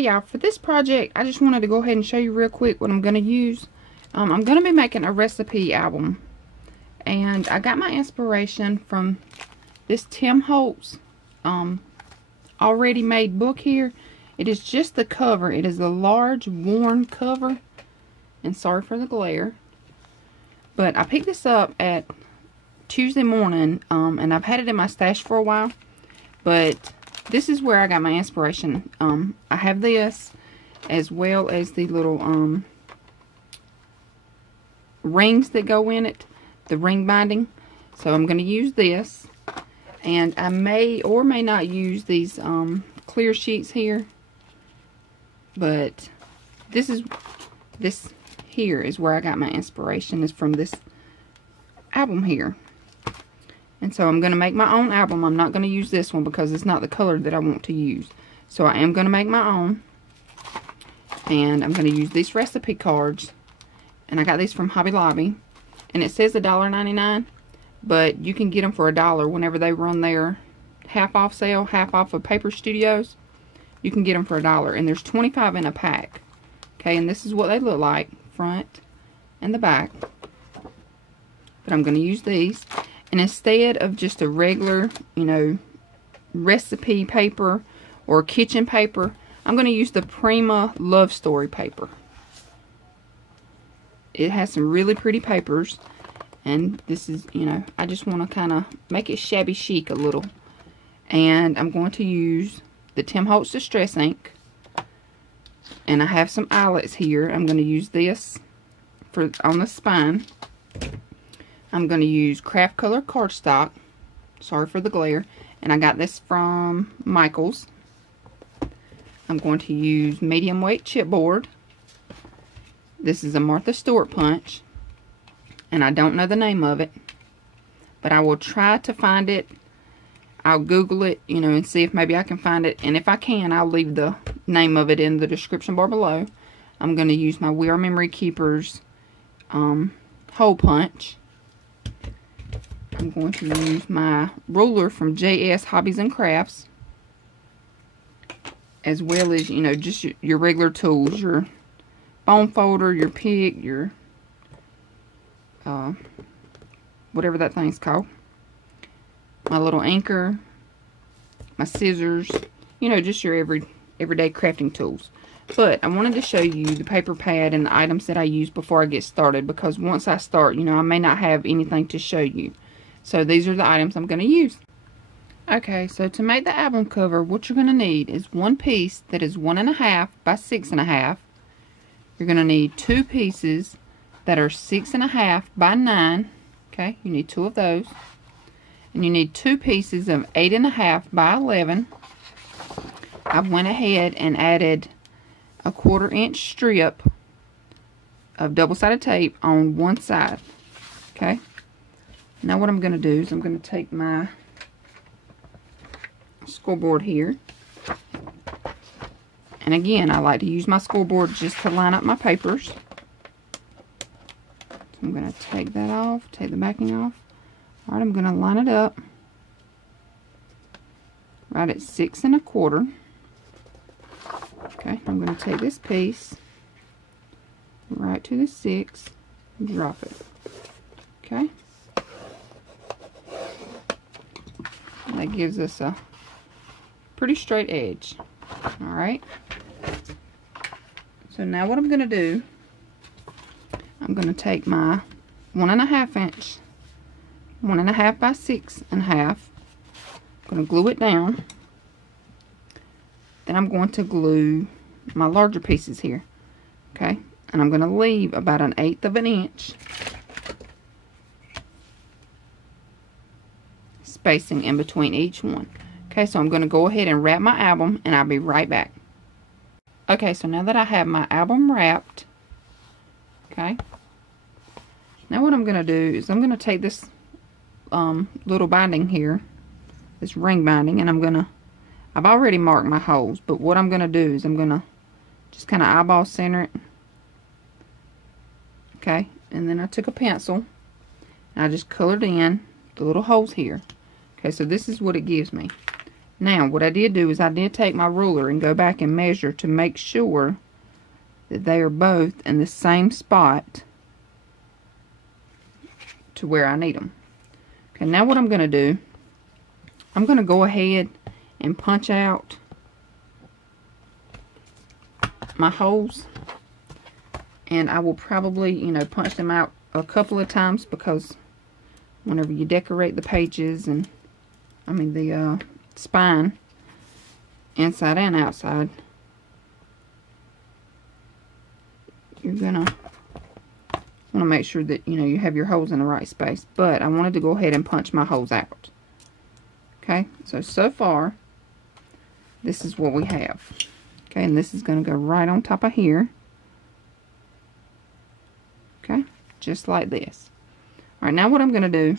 Hey y'all, for this project, I just wanted to go ahead and show you real quick what I'm going to use. I'm going to be making a recipe album. And I got my inspiration from this Tim Holtz already made book here. It is just the cover. It is a large worn cover. And sorry for the glare. But I picked this up at Tuesday morning. And I've had it in my stash for a while. But this is where I got my inspiration. I have this as well as the little rings that go in it. The ring binding. So I'm going to use this. And I may or may not use these clear sheets here. But this here is where I got my inspiration. Is from this album here. And so I'm going to make my own album. I'm not going to use this one because it's not the color that I want to use. So I am going to make my own. And I'm going to use these recipe cards. And I got these from Hobby Lobby. And it says $1.99. But you can get them for $1 whenever they run their half off sale. Half off of Paper Studios. You can get them for $1. And there's 25 in a pack. Okay, and this is what they look like. Front and the back. But I'm going to use these. And instead of just a regular, you know, recipe paper or kitchen paper, I'm going to use the Prima Love Story paper. It has some really pretty papers. And this is, you know, I just want to kind of make it shabby chic a little. And I'm going to use the Tim Holtz Distress ink. And I have some eyelets here. I'm going to use this on the spine. I'm going to use craft color cardstock. Sorry for the glare. And I got this from Michael's. I'm going to use medium weight chipboard. This is a Martha Stewart punch. And I don't know the name of it. But I will try to find it. I'll Google it, you know, and see if maybe I can find it. And if I can, I'll leave the name of it in the description bar below. I'm going to use my We Are Memory Keepers hole punch. I'm going to use my ruler from JS Hobbies and Crafts. As well as, you know, just your regular tools. Your bone folder, your pick, your whatever that thing's called. My little anchor. My scissors. You know, just your everyday crafting tools. But I wanted to show you the paper pad and the items that I use before I get started. Because once I start, you know, I may not have anything to show you. So these are the items I'm going to use. Okay, so to make the album cover, what you're going to need is one piece that is 1.5 by 6.5. You're going to need two pieces that are 6.5 by 9. Okay, you need two of those. And you need two pieces of 8.5 by 11. I went ahead and added a 1/4 inch strip of double-sided tape on one side. Okay. Now what I'm going to do is I'm going to take my scoreboard here. And again, I like to use my scoreboard just to line up my papers. So I'm going to take that off, take the backing off. Alright, I'm going to line it up right at 6 1/4. Okay, I'm going to take this piece right to the 6 and drop it. Okay. That gives us a pretty straight edge. Alright. So now what I'm going to do, I'm going to take my 1.5 inch, 1.5 by 6.5. I'm going to glue it down. Then I'm going to glue my larger pieces here. Okay. And I'm going to leave about 1/8 of an inch spacing in between each one. Okay, so I'm going to go ahead and wrap my album and I'll be right back. Okay, so now that I have my album wrapped, okay, now what I'm going to do is I'm going to take this little binding here, this ring binding, and I've already marked my holes, but what I'm going to do is I'm going to just kind of eyeball center it. Okay, and then I took a pencil and I just colored in the little holes here. Okay, so this is what it gives me. Now, what I did do is I did take my ruler and go back and measure to make sure that they are both in the same spot to where I need them. Okay, now what I'm going to do, I'm going to go ahead and punch out my holes, and I will probably, you know, punch them out a couple of times, because whenever you decorate the pages and the spine inside and outside, you're gonna want to make sure that, you know, you have your holes in the right space. But I wanted to go ahead and punch my holes out. Okay, so far this is what we have. Okay, and this is going to go right on top of here. Okay, just like this. Alright, now what I'm going to do,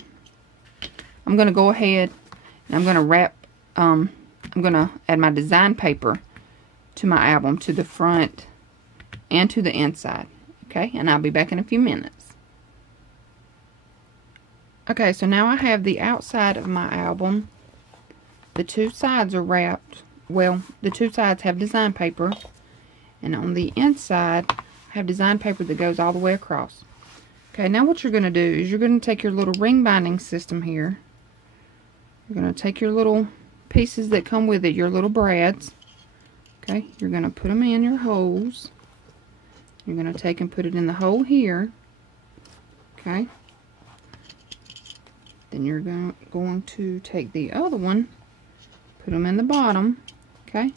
I'm going to go ahead and I'm going to wrap, I'm going to add my design paper to my album, to the front and to the inside. Okay, and I'll be back in a few minutes. Okay, so now I have the outside of my album. The two sides are wrapped. Well, the two sides have design paper, and on the inside I have design paper that goes all the way across. Okay, now what you're going to do is you're going to take your little ring binding system here. You're going to take your little pieces that come with it, your little brads. Okay, you're going to put them in your holes. You're going to take and put it in the hole here. Okay. Then you're going to take the other one, put them in the bottom. Okay.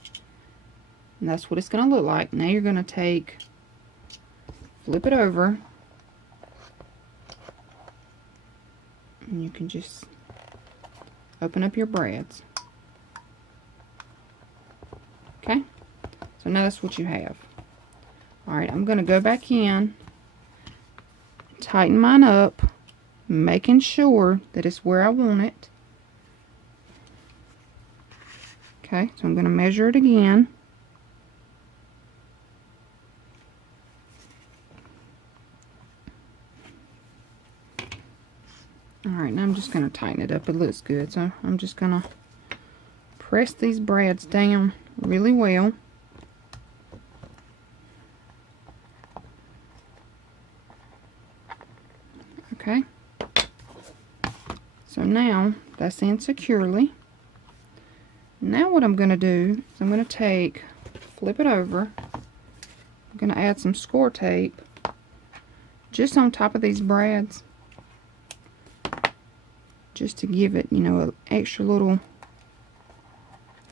And that's what it's going to look like. Now you're going to flip it over. And you can just open up your brads. Okay. So now that's what you have. Alright, I'm going to go back in, tighten mine up, making sure that it's where I want it. Okay, so I'm going to measure it again. Alright, now I'm just going to tighten it up. It looks good, so I'm just going to press these brads down really well. Okay, so now that's in securely. Now what I'm going to do is I'm going to flip it over. I'm going to add some score tape just on top of these brads, just to give it, you know, an extra little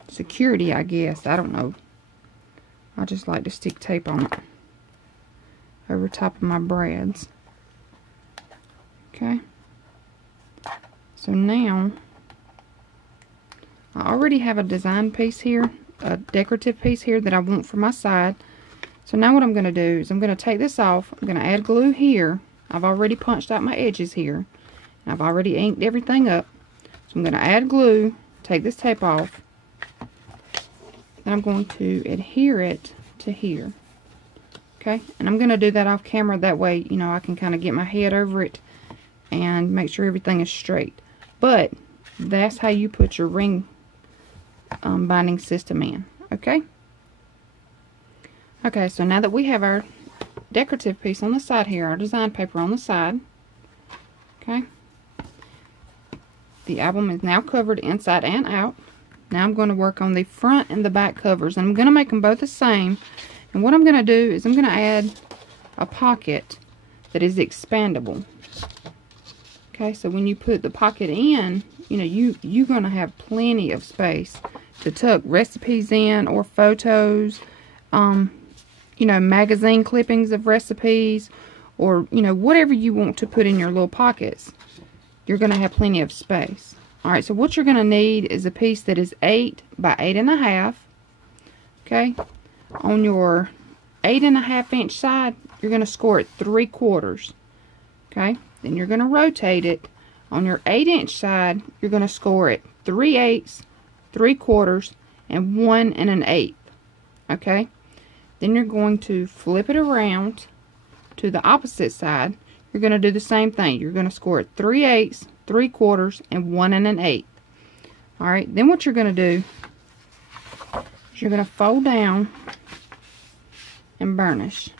security, I guess. I don't know. I just like to stick tape on it over top of my brads. Okay, so now I already have a design piece here, a decorative piece here that I want for my side. So now what I'm going to do is I'm going to take this off. I'm going to add glue here. I've already punched out my edges here, and I've already inked everything up. So I'm going to add glue, take this tape off, and I'm going to adhere it to here. Okay, and I'm going to do that off camera, that way, you know, I can kind of get my head over it and make sure everything is straight. But that's how you put your ring binding system in. Okay. Okay, so now that we have our decorative piece on the side here, our design paper on the side, okay, the album is now covered inside and out. Now I'm going to work on the front and the back covers, and I'm going to make them both the same. And what I'm going to do is I'm going to add a pocket that is expandable. Okay, so when you put the pocket in, you know, you're going to have plenty of space to tuck recipes in, or photos, you know, magazine clippings of recipes, or, you know, whatever you want to put in your little pockets. You're going to have plenty of space. Alright, so what you're going to need is a piece that is 8 by 8.5. Okay, on your 8.5 inch side, you're going to score it 3/4. Okay, then you're going to rotate it. On your 8 inch side, you're going to score it 3/8, 3/4, and 1 1/8. Okay, then you're going to flip it around to the opposite side. You're going to do the same thing. You're going to score it 3/8, 3/4, and 1 1/8. Alright, then what you're going to do you're going to fold down and burnish.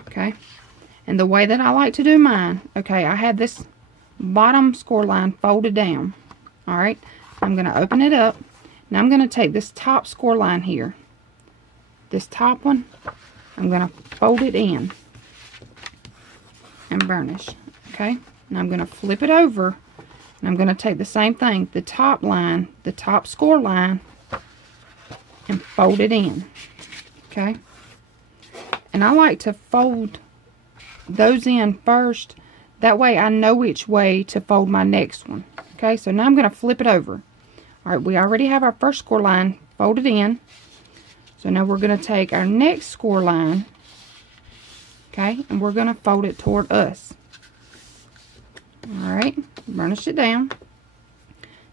Okay, and the way that I like to do mine, okay, I had this bottom score line folded down. Alright, I'm going to open it up. Now I'm going to take this top score line here, this top one, I'm going to fold it in and burnish. Okay, now I'm going to flip it over, and I'm going to take the same thing, the top line, the top score line, and fold it in. Okay, and I like to fold those in first, that way I know which way to fold my next one. Okay, so now I'm going to flip it over. Alright, we already have our first score line folded in, so now we're going to take our next score line, okay, and we're going to fold it toward us. Alright, burnish it down.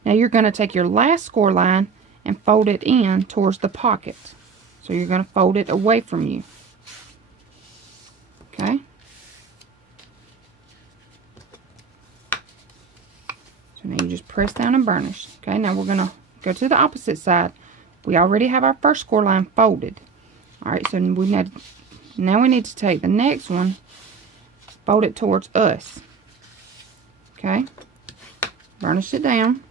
Now you're going to take your last score line and fold it in towards the pocket. So you're going to fold it away from you. Okay. So now you just press down and burnish. Okay, now we're going to go to the opposite side. We already have our first score line folded. Alright, so now we need to take the next one, fold it towards us. Okay, burnish it down.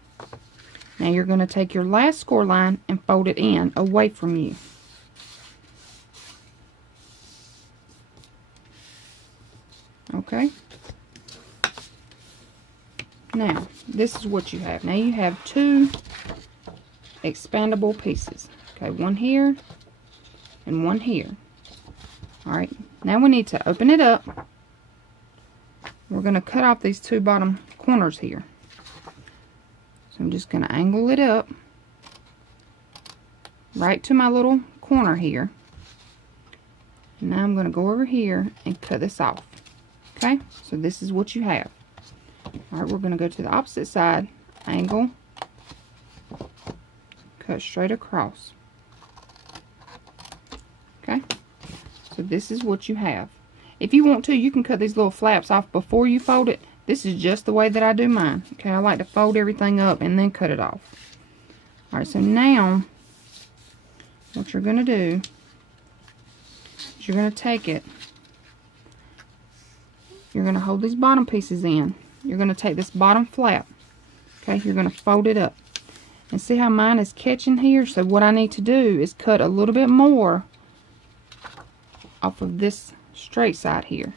Now you're going to take your last score line and fold it in away from you. Okay, now this is what you have. Now you have two expandable pieces. Okay, one here and one here. Alright, now we need to open it up. We're going to cut off these two bottom corners here. So I'm just going to angle it up right to my little corner here. And now I'm going to go over here and cut this off. Okay, so this is what you have. Alright, we're going to go to the opposite side, angle, cut straight across. Okay, so this is what you have. If you want to, you can cut these little flaps off before you fold it. This is just the way that I do mine. Okay, I like to fold everything up and then cut it off. Alright, so now what you're going to do is you're going to take it. You're going to hold these bottom pieces in. You're going to take this bottom flap. Okay, you're going to fold it up. And see how mine is catching here? So what I need to do is cut a little bit more off of this straight side here.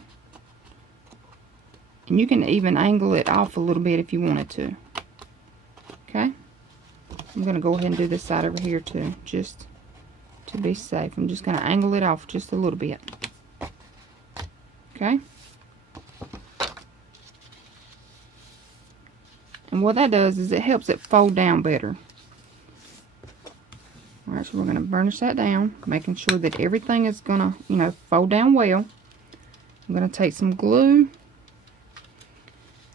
And you can even angle it off a little bit if you wanted to. Okay? I'm going to go ahead and do this side over here too, just to be safe. I'm just going to angle it off just a little bit. Okay? And what that does is it helps it fold down better. Alright, so we're going to burnish that down, making sure that everything is going to, you know, fold down well. I'm going to take some glue,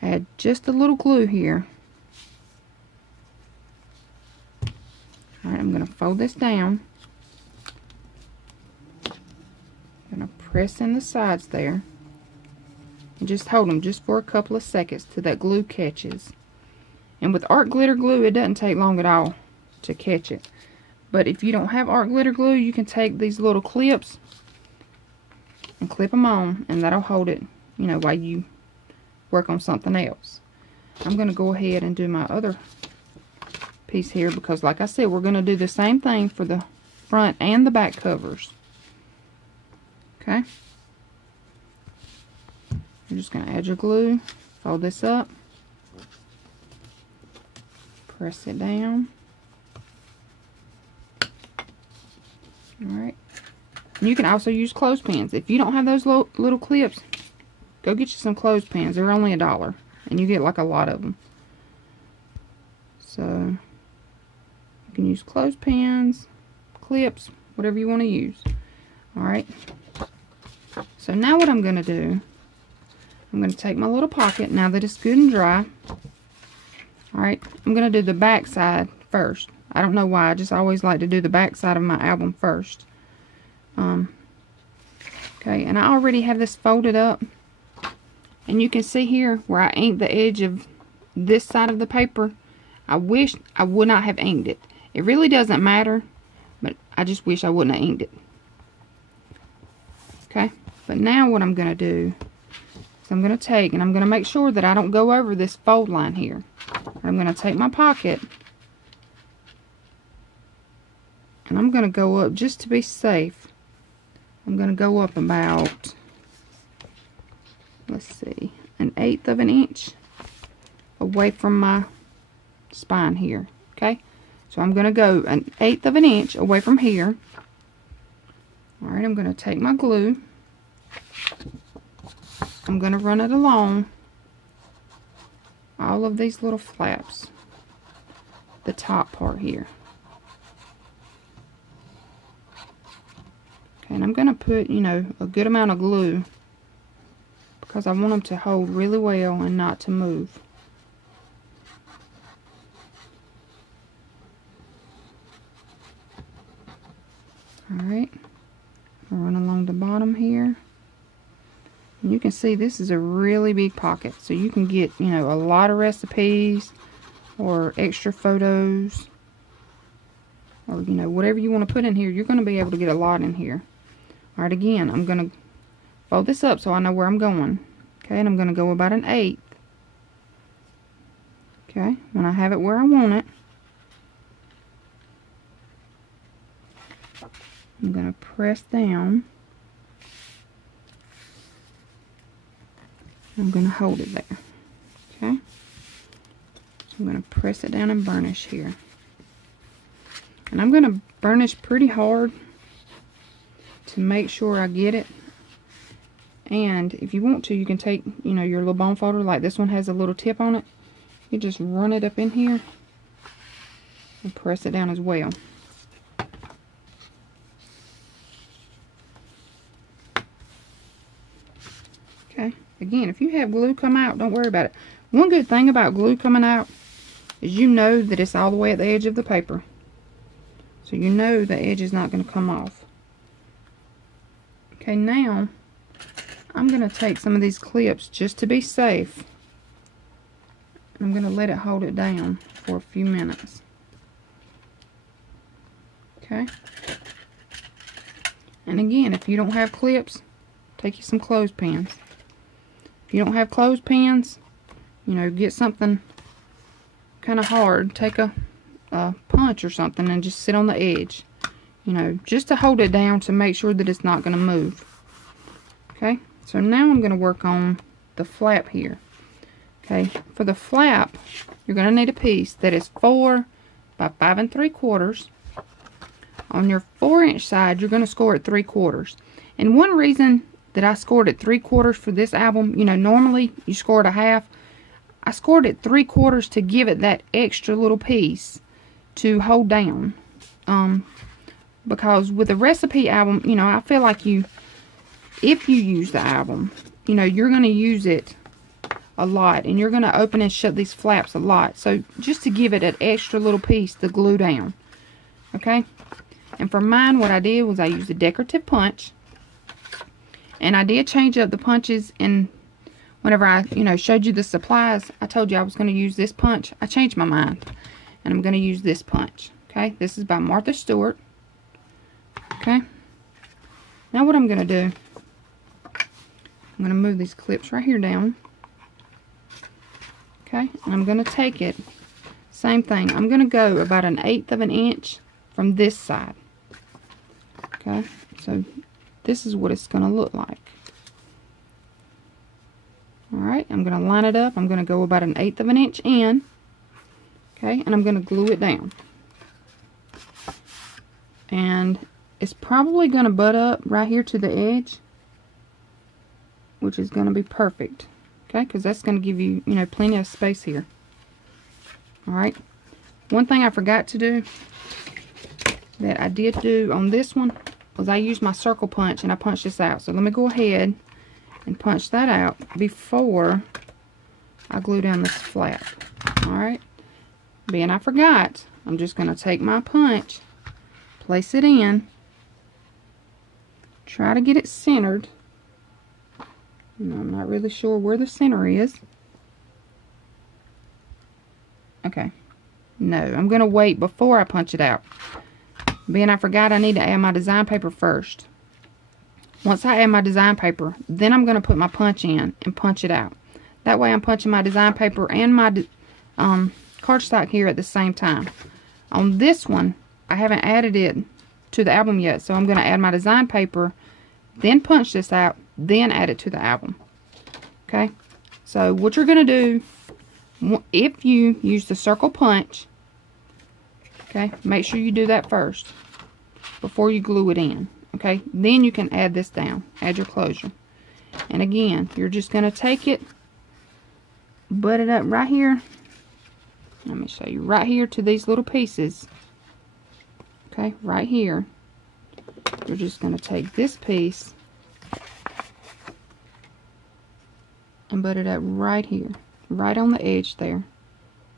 add just a little glue here. Alright, I'm going to fold this down. I'm going to press in the sides there. And just hold them just for a couple of seconds till that glue catches. And with art glitter glue, it doesn't take long at all to catch it. But if you don't have art glitter glue, you can take these little clips and clip them on, and that'll hold it, you know, while you work on something else. I'm going to go ahead and do my other piece here because, like I said, we're going to do the same thing for the front and the back covers. Okay? You're just going to add your glue, fold this up, press it down. Alright. You can also use clothespins. If you don't have those little clips, go get you some clothespins. They're only $1. And you get like a lot of them. So, you can use clothespins, clips, whatever you want to use. Alright. So now what I'm going to do, I'm going to take my little pocket, now that it's good and dry. Alright, I'm going to do the back side first. I don't know why, I just always like to do the back side of my album first. Okay, and I already have this folded up. And you can see here where I inked the edge of this side of the paper. I wish I would not have inked it. It really doesn't matter, but I just wish I wouldn't have inked it. Okay, but now what I'm going to do is I'm going to take, and I'm going to make sure that I don't go over this fold line here. I'm going to take my pocket, and I'm going to go up, just to be safe, I'm going to go up about, let's see, 1/8 of an inch away from my spine here. Okay, so I'm going to go 1/8 of an inch away from here. Alright, I'm going to take my glue. I'm going to run it along all of these little flaps, the top part here. Okay, and I'm going to put, you know, a good amount of glue because I want them to hold really well and not to move. Alright, run along the bottom here. And you can see this is a really big pocket, so you can get, you know, a lot of recipes or extra photos, or, you know, whatever you want to put in here. You're going to be able to get a lot in here. Alright, again, I'm going to fold this up so I know where I'm going. Okay, and I'm going to go about 1/8. Okay, when I have it where I want it, I'm going to press down. I'm going to hold it there. Okay, I'm going to press it down and burnish here. And I'm going to burnish pretty hard to make sure I get it. And if you want to, you can take, you know, your little bone folder, like this one has a little tip on it. You just run it up in here and press it down as well. Okay, again, if you have glue come out, don't worry about it. One good thing about glue coming out is you know that it's all the way at the edge of the paper. So you know the edge is not going to come off. Okay, now I'm going to take some of these clips just to be safe. I'm going to let it hold it down for a few minutes. Okay. And again, if you don't have clips, take you some clothespins. If you don't have clothespins, you know, get something kind of hard. Take a punch or something and just sit on the edge. You know, just to hold it down to make sure that it's not going to move. Okay, so now I'm going to work on the flap here. Okay, for the flap, you're going to need a piece that is 4 by 5 3/4. On your 4-inch side, you're going to score it 3/4. And one reason that I scored it 3/4 for this album, you know, normally you score it 1/2. I scored it 3/4 to give it that extra little piece to hold down. Because with a recipe album, you know, I feel like if you use the album, you know, you're going to use it a lot, and you're going to open and shut these flaps a lot. So just to give it an extra little piece to glue down. Okay, and for mine, what I did was I used a decorative punch, and I did change up the punches. And whenever I, you know, showed you the supplies, I told you I was going to use this punch. I changed my mind, and I'm going to use this punch. Okay, this is by Martha Stewart. Okay, now what I'm going to do, I'm going to move these clips right here down. Okay, and I'm going to take it, same thing, I'm going to go about 1/8 of an inch from this side. Okay, so this is what it's going to look like. Alright, I'm going to line it up. I'm going to go about 1/8 of an inch in. Okay, and I'm going to glue it down. And it's probably going to butt up right here to the edge, which is going to be perfect. Okay, because that's going to give you, you know, plenty of space here. Alright, one thing I forgot to do that I did do on this one was I used my circle punch and I punched this out. So let me go ahead and punch that out before I glue down this flap. Alright, being I forgot, I'm just going to take my punch, place it in, try to get it centered. I'm not really sure where the center is. Okay, No, I'm going to wait before I punch it out. Being I forgot I need to add my design paper first. Once I add my design paper, then I'm going to put my punch in and punch it out. That way I'm punching my design paper and my cardstock here at the same time. On this one, I haven't added it to the album yet, so I'm going to add my design paper, then punch this out, then add it to the album. Okay, so what you're going to do, if you use the circle punch, okay, make sure you do that first before you glue it in. Okay, then you can add this down, add your closure. And again, you're just going to take it, butt it up right here. Let me show you, right here to these little pieces. Okay, right here. You're just going to take this piece and butt it up right here, right on the edge there.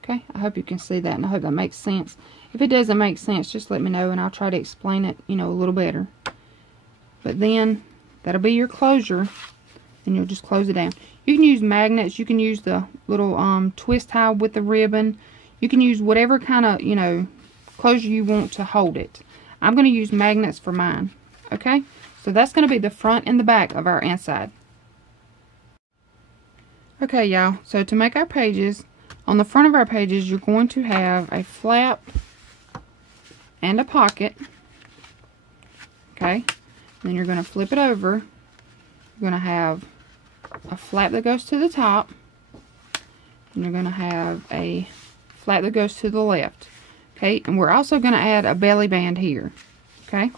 Okay, I hope you can see that, and I hope that makes sense. If it doesn't make sense, just let me know and I'll try to explain it, you know, a little better. But then that'll be your closure, and you'll just close it down. You can use magnets, you can use the little twist tie with the ribbon. You can use whatever kind of, you know, closure you want to hold it. I'm going to use magnets for mine. Okay, so that's going to be the front and the back of our inside. Okay, y'all, so to make our pages, on the front of our pages, you're going to have a flap and a pocket. Okay, then you're going to flip it over. You're going to have a flap that goes to the top, and you're going to have a flap that goes to the left. Okay, and we're also going to add a belly band here. Okay,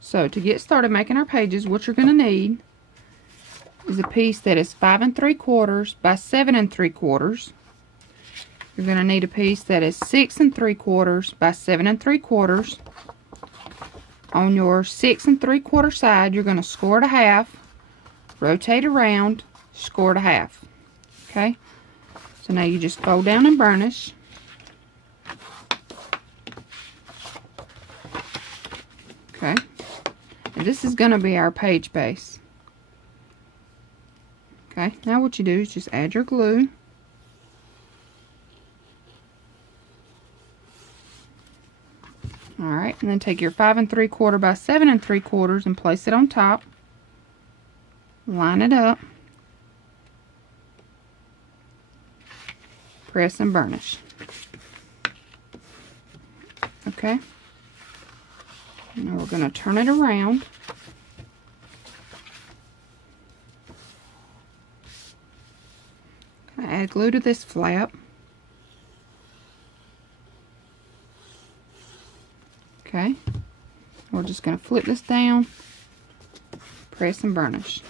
so to get started making our pages, what you're going to need is a piece that is 5 3/4 by 7 3/4. You're going to need a piece that is 6 3/4 by 7 3/4. On your 6 3/4 side, you're going to score it a half, rotate around, score it a half. Okay, so now you just fold down and burnish. Okay, and this is going to be our page base. Okay, now what you do is just add your glue. Alright, and then take your 5 3/4 by 7 3/4 and place it on top. Line it up. Press and burnish. Okay. Now we're going to turn it around. Add glue to this flap. Okay, we're just going to flip this down, press and burnish.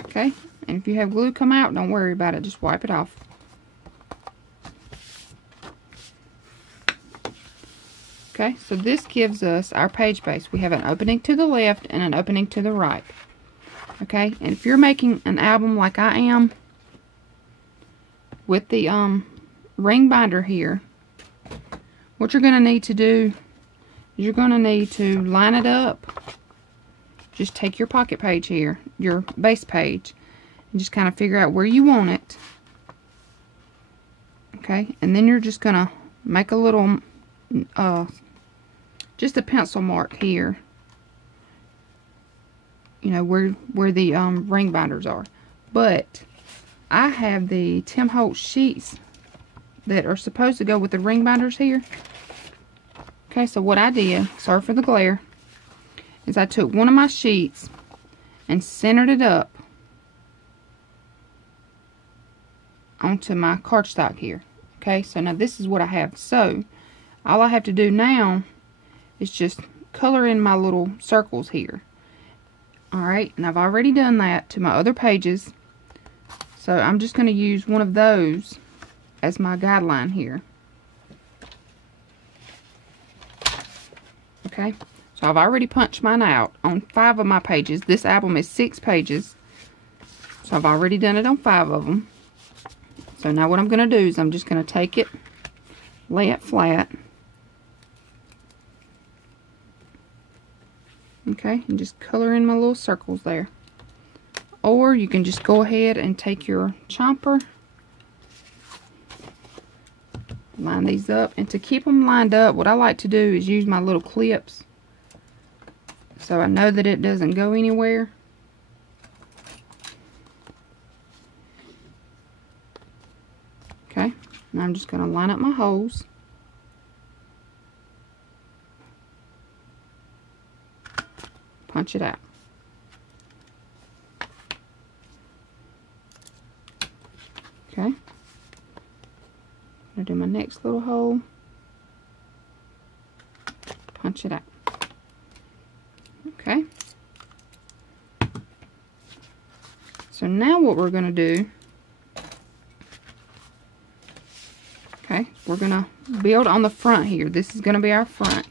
Okay, and if you have glue come out, don't worry about it, just wipe it off. Okay, so this gives us our page base. We have an opening to the left and an opening to the right. Okay, and if you're making an album like I am with the ring binder here, what you're going to need to do is you're going to need to line it up. Just take your pocket page here, your base page, and just kind of figure out where you want it. Okay, and then you're just going to make a little, just a pencil mark here. You know, where the ring binders are. But I have the Tim Holtz sheets that are supposed to go with the ring binders here. Okay, so what I did, sorry for the glare, is I took one of my sheets and centered it up onto my cardstock here. Okay, so now this is what I have. So all I have to do now is just color in my little circles here. Alright, and I've already done that to my other pages. So I'm just going to use one of those as my guideline here. Okay, so I've already punched mine out on 5 of my pages. This album is 6 pages. So I've already done it on 5 of them. So now what I'm going to do is I'm just going to take it, lay it flat. Okay, and just color in my little circles there. Or you can just go ahead and take your chomper line these up. And to keep them lined up, what I like to do is use my little clips, so I know that it doesn't go anywhere. Okay, now I'm just going to line up my holes. Punch it out. Okay. I'm going to do my next little hole. Punch it out. Okay. So now what we're going to do, okay, we're going to build on the front here. This is going to be our front.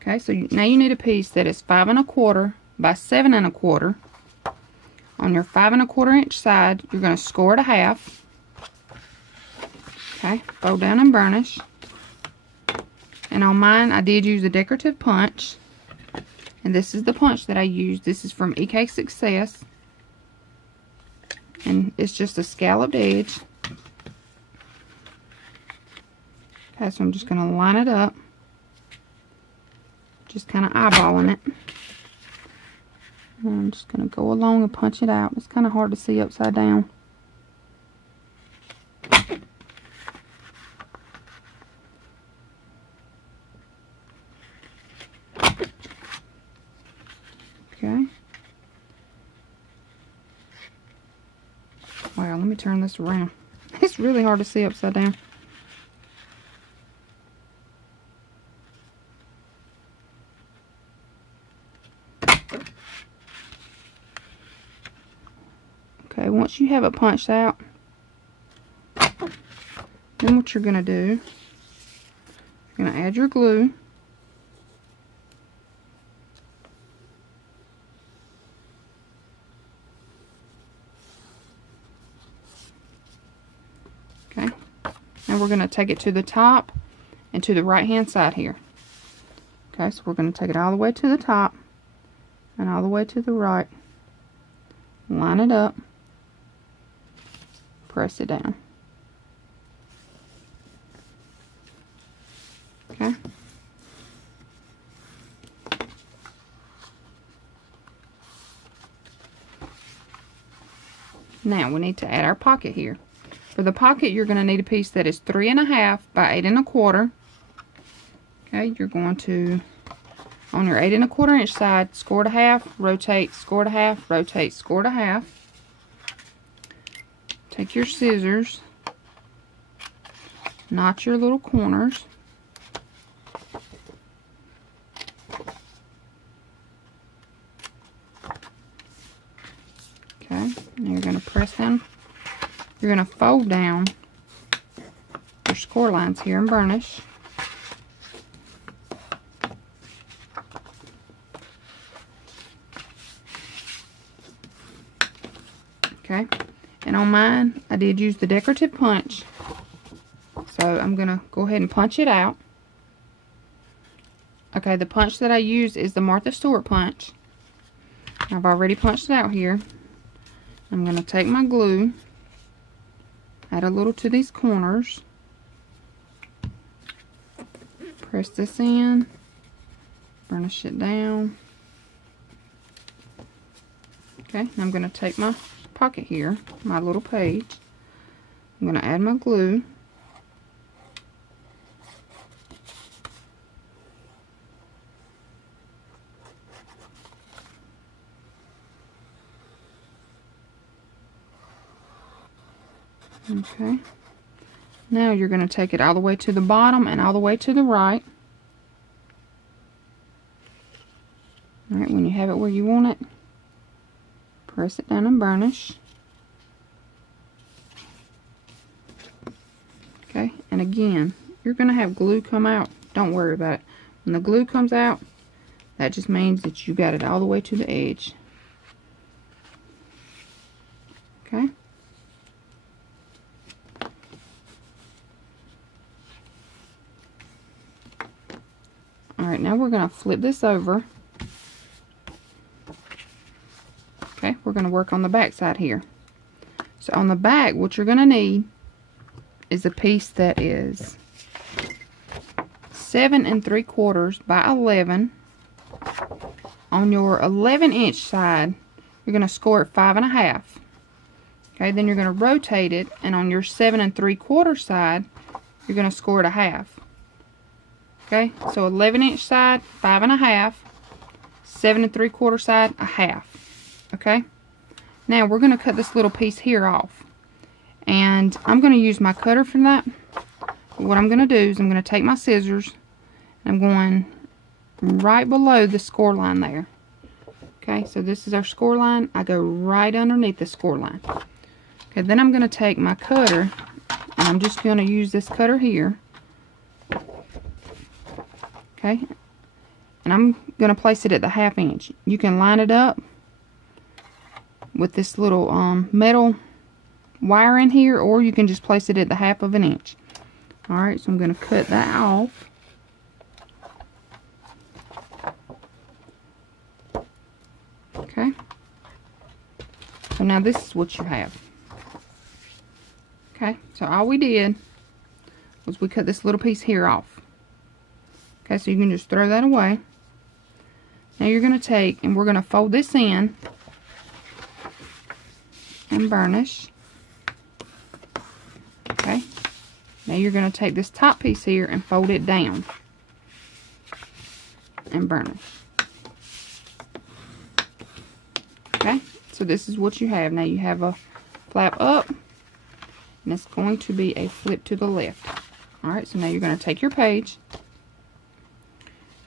Okay, so now you need a piece that is 5 1/4 by 7 1/4. On your 5 1/4 inch side, you're going to score it a half. Okay, fold down and burnish. And on mine, I did use a decorative punch. And this is the punch that I used. This is from EK Success. And it's just a scalloped edge. Okay, so I'm just going to line it up. Just kind of eyeballing it. And I'm just going to go along and punch it out. It's kind of hard to see upside down. Okay. Wow, let me turn this around. It's really hard to see upside down. Okay, once you have it punched out, then what you're going to do, you're going to add your glue. Okay, and we're going to take it to the top and to the right hand side here. Okay, so we're going to take it all the way to the top and all the way to the right. Line it up. Press it down. Okay. Now we need to add our pocket here. For the pocket, you're going to need a piece that is 3 1/2 by 8 1/4. Okay, you're going to, on your 8 1/4 inch side, score it a half, rotate, score it a half, rotate, score it a half. Take your scissors, notch your little corners. Okay, now you're going to press down. You're going to fold down your score lines here and burnish. Okay. And on mine, I did use the decorative punch. So I'm going to go ahead and punch it out. Okay, the punch that I use is the Martha Stewart punch. I've already punched it out here. I'm going to take my glue, add a little to these corners, press this in, burnish it down. Okay, I'm going to take my pocket here, my little page. I'm going to add my glue. Okay. Now you're going to take it all the way to the bottom and all the way to the right. Alright, when you have it where you want it, press it down and burnish. Okay, and again, you're going to have glue come out. Don't worry about it. When the glue comes out, that just means that you got it all the way to the edge. Okay. Alright, now we're going to flip this over. Okay, we're going to work on the back side here. So on the back, what you're going to need is a piece that is 7 3/4 by 11. On your 11-inch side, you're going to score it 5 1/2. Okay, then you're going to rotate it, and on your 7 3/4 side, you're going to score it 1/2. Okay, so 11-inch side, 5 1/2. 7 3/4 side, 1/2. Okay, now we're going to cut this little piece here off, and I'm going to use my cutter for that. What I'm going to do is I'm going to take my scissors, and I'm going right below the score line there. Okay, so this is our score line. I go right underneath the score line. Okay, then I'm going to take my cutter, and I'm just going to use this cutter here. Okay, and I'm going to place it at the 1/2 inch. You can line it up with this little metal wire in here, or you can just place it at the 1/2 inch. Alright, so I'm going to cut that off. Okay, so now this is what you have. Okay, so all we did was we cut this little piece here off. Okay, so you can just throw that away. Now you're going to take, and we're going to fold this in and burnish. Okay, now you're going to take this top piece here and fold it down and burnish. Okay, so this is what you have. Now you have a flap up, and it's going to be a flip to the left. Alright, so now you're going to take your page.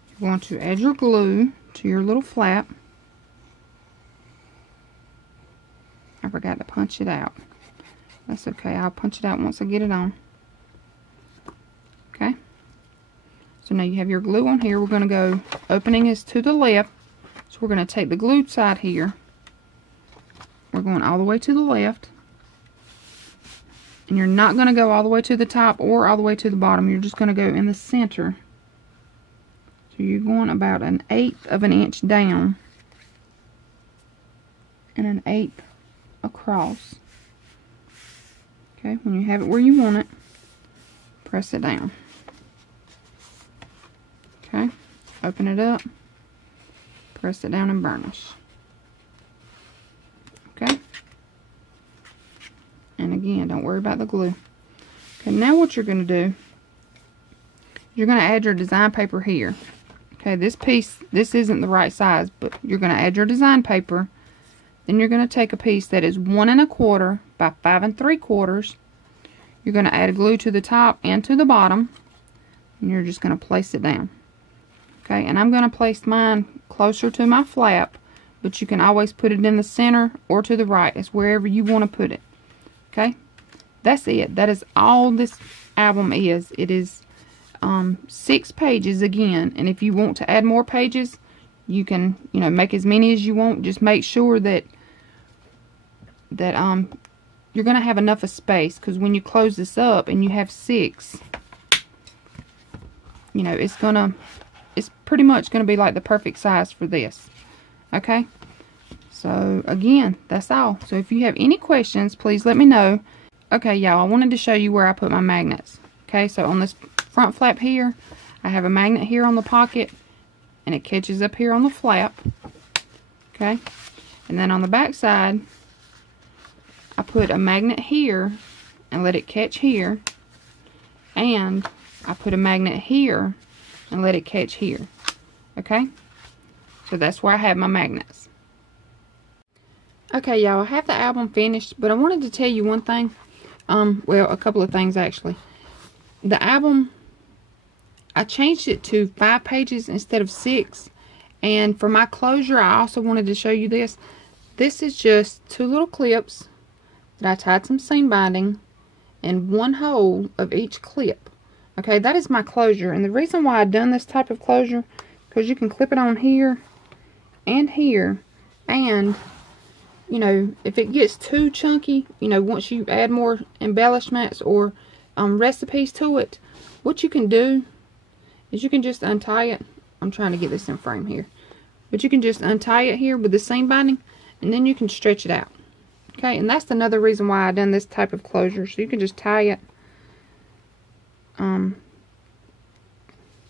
You're going to add your glue to your little flap. I forgot to punch it out. That's okay, I'll punch it out once I get it on. Okay, so now you have your glue on here. We're going to go, opening is to the left, so we're going to take the glued side here. We're going all the way to the left, and you're not going to go all the way to the top or all the way to the bottom. You're just going to go in the center. So you're going about 1/8 inch down and 1/8 across. Okay, when you have it where you want it, press it down. Okay, open it up, press it down and burnish. Okay, and again, don't worry about the glue. Okay, now what you're going to do, you're going to add your design paper here. Okay, this piece, this isn't the right size, but you're going to add your design paper. Then you're going to take a piece that is 1 1/4 by 5 3/4. You're going to add glue to the top and to the bottom, and you're just going to place it down. Okay, and I'm going to place mine closer to my flap, but you can always put it in the center or to the right. It's wherever you want to put it. Okay, that's it. That is all this album is. It is 6 pages again, and if you want to add more pages, you can, you know, make as many as you want. Just make sure that you're going to have enough of space, because when you close this up and you have 6, you know, it's pretty much going to be like the perfect size for this. Okay, so again, that's all. So if you have any questions, please let me know. Okay, y'all, I wanted to show you where I put my magnets. Okay, so on this front flap here, I have a magnet here on the pocket, and it catches up here on the flap. Okay, and then on the back side, I put a magnet here and let it catch here, and I put a magnet here and let it catch here. Okay, so that's where I have my magnets. Okay, y'all, I have the album finished, but I wanted to tell you one thing. Well, a couple of things actually. The album, I changed it to 5 pages instead of 6, and for my closure, I also wanted to show you this. This is just 2 little clips that I tied some seam binding in 1 hole of each clip. Okay, that is my closure, and the reason why I've done this type of closure, because you can clip it on here and here, and you know, if it gets too chunky, you know, once you add more embellishments or recipes to it, what you can do is you can just untie it. I'm trying to get this in frame here, but you can just untie it here with the seam binding, and then you can stretch it out. Okay, and that's another reason why I done this type of closure, so you can just tie it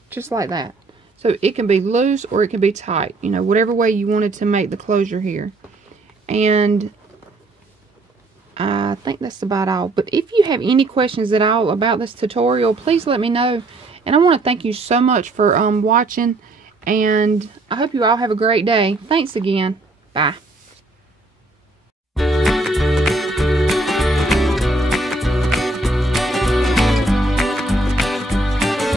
just like that. So it can be loose or it can be tight, you know, whatever way you wanted to make the closure here. And I think that's about all. But if you have any questions at all about this tutorial, please let me know. And I want to thank you so much for watching. And I hope you all have a great day. Thanks again. Bye.